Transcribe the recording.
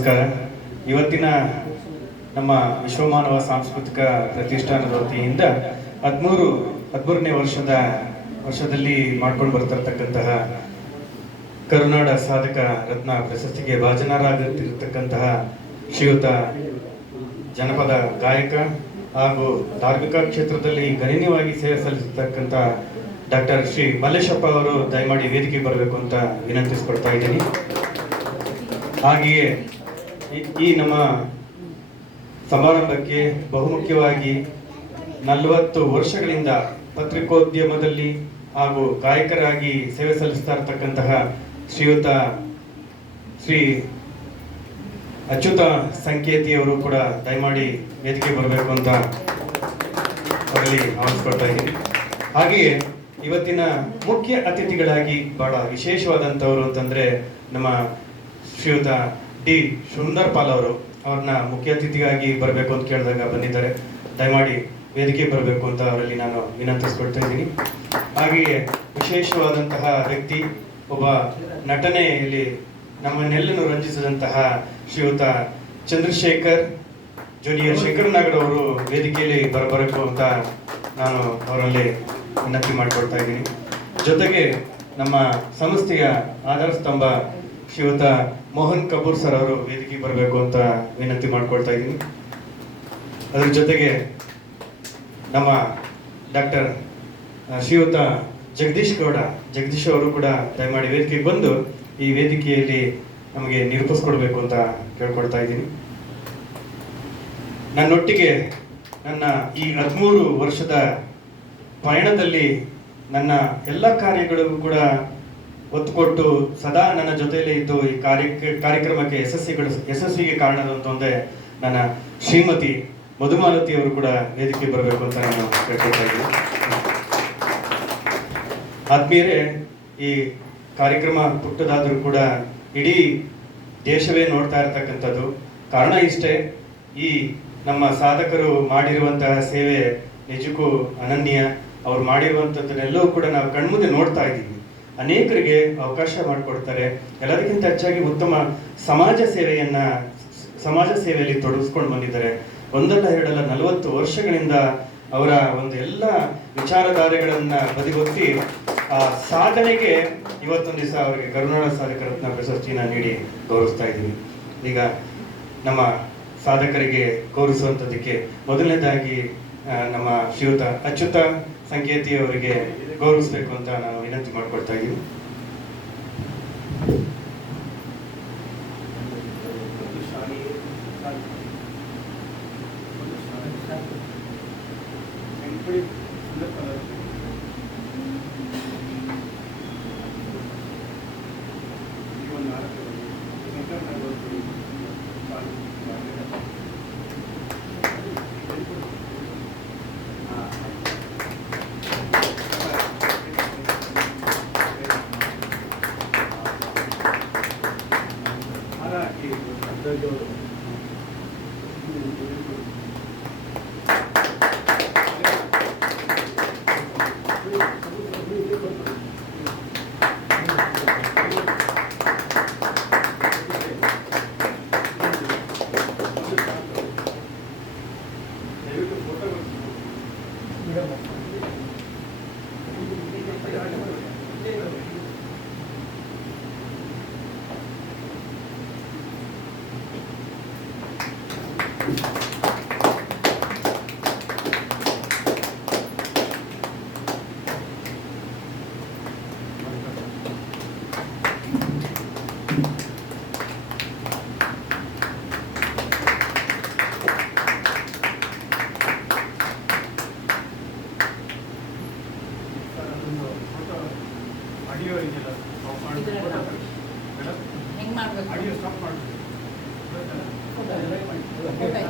ನಮಸ್ಕಾರ. ಇವತ್ತಿನ ನಮ್ಮ ವಿಶ್ವಮಾನವ ಸಾಂಸ್ಕೃತಿಕ ಪ್ರತಿಷ್ಠಾನದ ವತಿಯಿಂದ ಹದಿಮೂರು, ಹದಿಮೂರನೇ ವರ್ಷದ, ವರ್ಷದಲ್ಲಿ ಮಾಡ್ಕೊಂಡು ಬರ್ತಿರ್ತಕ್ಕಂತಹ ಕರುನಾಡ ಸಾಧಕ ರತ್ನ ಪ್ರಶಸ್ತಿಗೆ ಭಾಜನರಾಗುತ್ತಿರತಕ್ಕಂತಹ ಶ್ರೀಯುತ ಜನಪದ ಗಾಯಕ ಹಾಗೂ ಧಾರ್ಮಿಕ ಕ್ಷೇತ್ರದಲ್ಲಿ ಗಣನೀಯವಾಗಿ ಸೇವೆ ಸಲ್ಲಿಸತಕ್ಕಂತಹ ಡಾಕ್ಟರ್ ಶ್ರೀ ಮಲ್ಲೇಶಪ್ಪ ಅವರು ದಯಮಾಡಿ ವೇದಿಕೆ ಬರಬೇಕು ಅಂತ ವಿನಂತಿಸ್ಕೊಡ್ತಾ ಇದ್ದೀನಿ. ಹಾಗೆಯೇ ಈ- ನಮ್ಮ ಸಮಾರಂಭಕ್ಕೆ ಬಹುಮುಖ್ಯವಾಗಿ ನಲವತ್ತು ವರ್ಷಗಳಿಂದ ಪತ್ರಿಕೋದ್ಯಮದಲ್ಲಿ ಹಾಗೂ ಗಾಯಕರಾಗಿ ಸೇವೆ ಸಲ್ಲಿಸ್ತಾ ಇರತಕ್ಕಂತಹ ಶ್ರೀಯುತ ಶ್ರೀ ಅಚ್ಯುತ ಸಂಕೇತಿಯವರು ಕೂಡ ದಯಮಾಡಿ ವೇದಿಕೆ ಬರಬೇಕು ಅಂತ ಅವರಲ್ಲಿ ಆಹ್ವಾನಿಸ್ಕೊಳ್ತಾ ಇದ್ದೀನಿ. ಹಾಗೆಯೇ ಇವತ್ತಿನ ಮುಖ್ಯ ಅತಿಥಿಗಳಾಗಿ ಬಹಳ ವಿಶೇಷವಾದಂಥವರು ಅಂತಂದರೆ ನಮ್ಮ ಶ್ರೀಯುತ ಡಿ ಸುಂದರ್ ಪಾಲ್ ಅವರು ಅವ್ರನ್ನ ಮುಖ್ಯ ಅತಿಥಿಗಾಗಿ ಬರಬೇಕು ಅಂತ ಕೇಳಿದಾಗ ಬಂದಿದ್ದಾರೆ. ದಯಮಾಡಿ ವೇದಿಕೆ ಬರಬೇಕು ಅಂತ ಅವರಲ್ಲಿ ನಾನು ವಿನಂತಿಸ್ಕೊಳ್ತಾ ಇದ್ದೀನಿ. ಹಾಗೆಯೇ ವಿಶೇಷವಾದಂತಹ ವ್ಯಕ್ತಿ, ಒಬ್ಬ ನಟನೆಯಲ್ಲಿ ನಮ್ಮನ್ನೆಲ್ಲನ್ನು ರಂಜಿಸಿದಂತಹ ಶ್ರೀಯುತ ಚಂದ್ರಶೇಖರ್, ಜೂನಿಯರ್ ಶೇಖರ್ ನಾಗರ್ ಅವರು ವೇದಿಕೆಯಲ್ಲಿ ಬರಬರಬೇಕು ಅಂತ ನಾನು ಅವರಲ್ಲಿ ವಿನಂತಿ ಮಾಡಿಕೊಡ್ತಾ ಇದ್ದೀನಿ. ಜೊತೆಗೆ ನಮ್ಮ ಸಂಸ್ಥೆಯ ಆಧಾರ ಸ್ತಂಭ ಶ್ರೀಯುತ ಮೋಹನ್ ಕಪೂರ್ ಸರ್ ಅವರು ವೇದಿಕೆ ಬರಬೇಕು ಅಂತ ವಿನಂತಿ ಮಾಡ್ಕೊಳ್ತಾ ಇದ್ದೀನಿ. ಅದ್ರ ಜೊತೆಗೆ ನಮ್ಮ ಡಾಕ್ಟರ್ ಶ್ರೀಯುತ ಜಗದೀಶ್ ಗೌಡ, ಜಗದೀಶ್ ಅವರು ಕೂಡ ದಯಮಾಡಿ ವೇದಿಕೆಗೆ ಬಂದು ಈ ವೇದಿಕೆಯಲ್ಲಿ ನಮಗೆ ನಿರೂಪಿಸ್ಕೊಡ್ಬೇಕು ಅಂತ ಕೇಳ್ಕೊಳ್ತಾ ಇದ್ದೀನಿ. ನನ್ನೊಟ್ಟಿಗೆ ನನ್ನ ಈ ಹದಿಮೂರು ವರ್ಷದ ಪಯಣದಲ್ಲಿ ನನ್ನ ಎಲ್ಲ ಕಾರ್ಯಗಳಿಗೂ ಕೂಡ ಒತ್ತು ಕೊಟ್ಟು ಸದಾ ನನ್ನ ಜೊತೆಯಲ್ಲೇ ಇದ್ದು ಈ ಕಾರ್ಯ ಕಾರ್ಯಕ್ರಮಕ್ಕೆ ಯಶಸ್ವಿಗಳು ಯಶಸ್ವಿಗೆ ಕಾರಣದಂತಂದ್ರೆ ನನ್ನ ಶ್ರೀಮತಿ ಮಧುಮಾಲತಿ ಅವರು ಕೂಡ ವೇದಿಕೆ ಬರಬೇಕು ಅಂತ ನಾನು ಕೇಳ್ಕೊಳ್ತಾ ಇದ್ದೀನಿ. ಆದ್ಮೇಲೆ ಈ ಕಾರ್ಯಕ್ರಮ ಪುಟ್ಟದಾದರೂ ಕೂಡ ಇಡೀ ದೇಶವೇ ನೋಡ್ತಾ ಇರತಕ್ಕಂಥದ್ದು. ಕಾರಣ ಇಷ್ಟೇ, ಈ ನಮ್ಮ ಸಾಧಕರು ಮಾಡಿರುವಂತಹ ಸೇವೆ ನಿಜಕ್ಕೂ ಅನನ್ಯ. ಅವ್ರು ಮಾಡಿರುವಂಥದ್ದನ್ನೆಲ್ಲವೂ ಕೂಡ ನಾವು ಕಣ್ಮುಂದೆ ನೋಡ್ತಾ ಇದ್ದೀವಿ. ಅನೇಕರಿಗೆ ಅವಕಾಶ ಮಾಡಿಕೊಡ್ತಾರೆ. ಎಲ್ಲದಕ್ಕಿಂತ ಹೆಚ್ಚಾಗಿ ಉತ್ತಮ ಸಮಾಜ ಸೇವೆಯನ್ನ ಸಮಾಜ ಸೇವೆಯಲ್ಲಿ ತೊಡಗಿಸ್ಕೊಂಡು ಬಂದಿದ್ದಾರೆ. ಒಂದಲ್ಲ ಎರಡಲ್ಲ ನಲವತ್ತು ವರ್ಷಗಳಿಂದ ಅವರ ಒಂದು ಎಲ್ಲ ವಿಚಾರಧಾರೆಗಳನ್ನ ಬದಿಗೊತ್ತಿ, ಆ ಸಾಧನೆಗೆ ಇವತ್ತೊಂದು ದಿವಸ ಅವರಿಗೆ ಕರುನಾಡ ಸಾಧಕ ರತ್ನ ಪ್ರಶಸ್ತಿನ ನೀಡಿ ಗೌರವಿಸ್ತಾ ಇದ್ದೀವಿ ಈಗ ನಮ್ಮ ಸಾಧಕರಿಗೆ ಗೌರವಿಸುವಂಥದ್ದಕ್ಕೆ ಮೊದಲನೇದಾಗಿ ನಮ್ಮ ಶ್ರೀಯುತ ಅಚ್ಯುತ ಸಂಕೇತಿ ಅವರಿಗೆ ಗೌರವಿಸಬೇಕು ಅಂತ ನಾನು ವಿನಂತಿ ಮಾಡ್ಕೊಳ್ತಾ ಇದ್ದೀನಿ Мирно. ಹೆಂಗ್ ಮಾಡ್ಬೇಕು?